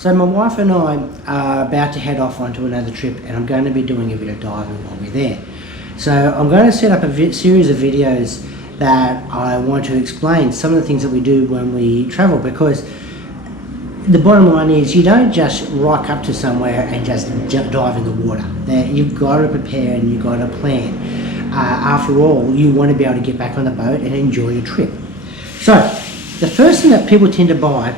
So my wife and I are about to head off onto another trip, and I'm going to be doing a bit of diving while we're there. So I'm going to set up a series of videos that I want to explain some of the things that we do when we travel, because the bottom line is you don't just rock up to somewhere and just dive in the water. You've got to prepare and you've got to plan. After all, you want to be able to get back on the boat and enjoy your trip. So the first thing that people tend to buy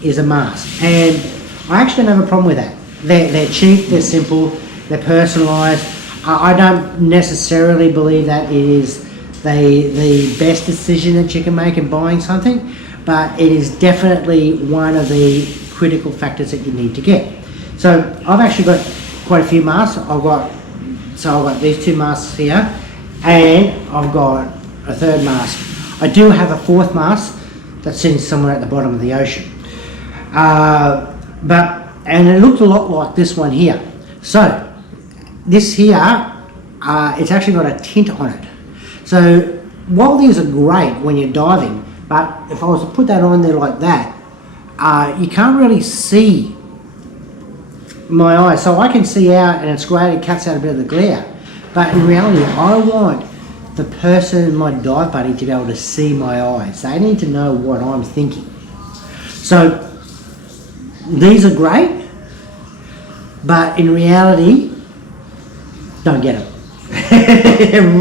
is a mask, and I actually don't have a problem with that. They're cheap, they're simple, they're personalised. I don't necessarily believe that it is the best decision that you can make in buying something, but it is definitely one of the critical factors that you need to get. So I've actually got quite a few masks. I've got these two masks here, and I've got a third mask. I do have a fourth mask that's sitting somewhere at the bottom of the ocean. And it looked a lot like this one here. So this here, it's actually got a tint on it. So while these are great when you're diving, but if I was to put that on there like that, you can't really see my eyes. So I can see out, and it's great, it cuts out a bit of the glare. But in reality, I want the person, my dive buddy, to be able to see my eyes. They need to know what I'm thinking. So these are great, but in reality, don't get them.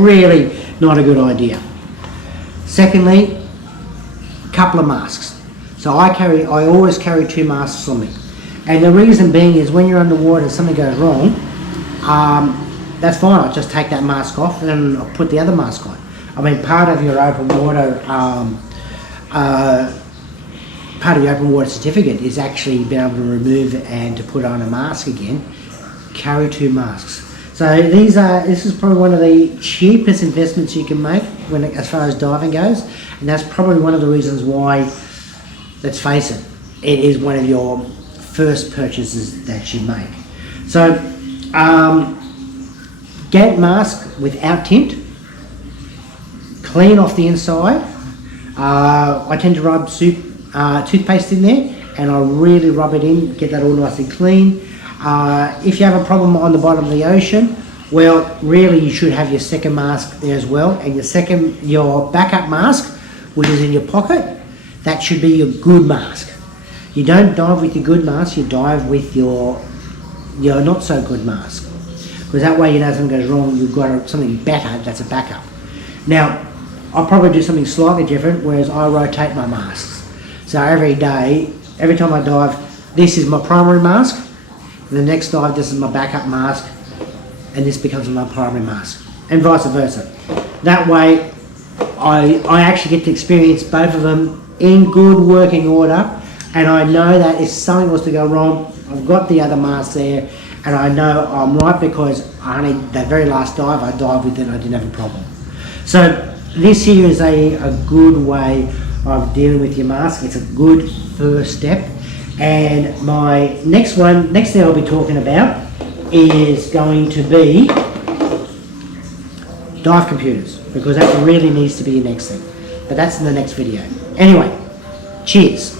Really not a good idea. Secondly, a couple of masks. So I always carry two masks on me. And the reason being is when you're underwater and something goes wrong, that's fine. I'll just take that mask off and I'll put the other mask on. I mean, part of your open water certificate is actually being able to remove and to put on a mask again. Carry two masks. So this is probably one of the cheapest investments you can make as far as diving goes, and that's probably one of the reasons why, let's face it, it is one of your first purchases that you make. So get mask without tint, clean off the inside. I tend to rub toothpaste in there, and I really rub it in, get that all nice and clean. If you have a problem on the bottom of the ocean, well, really you should have your second mask there as well, and your backup mask, which is in your pocket, that should be your good mask. You don't dive with your good mask, you dive with your not so good mask, because that way, something goes wrong, you've got something better that's a backup. Now, I'll probably do something slightly different, whereas I rotate my masks. So every day, every time I dive, this is my primary mask. The next dive, this is my backup mask, and this becomes my primary mask, and vice versa. That way, I actually get to experience both of them in good working order, and I know that if something was to go wrong, I've got the other mask there, and I know I'm right, because that very last dive I dived with it and I didn't have a problem. So this here is a good way of dealing with your mask. It's a good first step. And my next thing I'll be talking about is going to be dive computers, because that really needs to be your next thing. But that's in the next video. Anyway, cheers.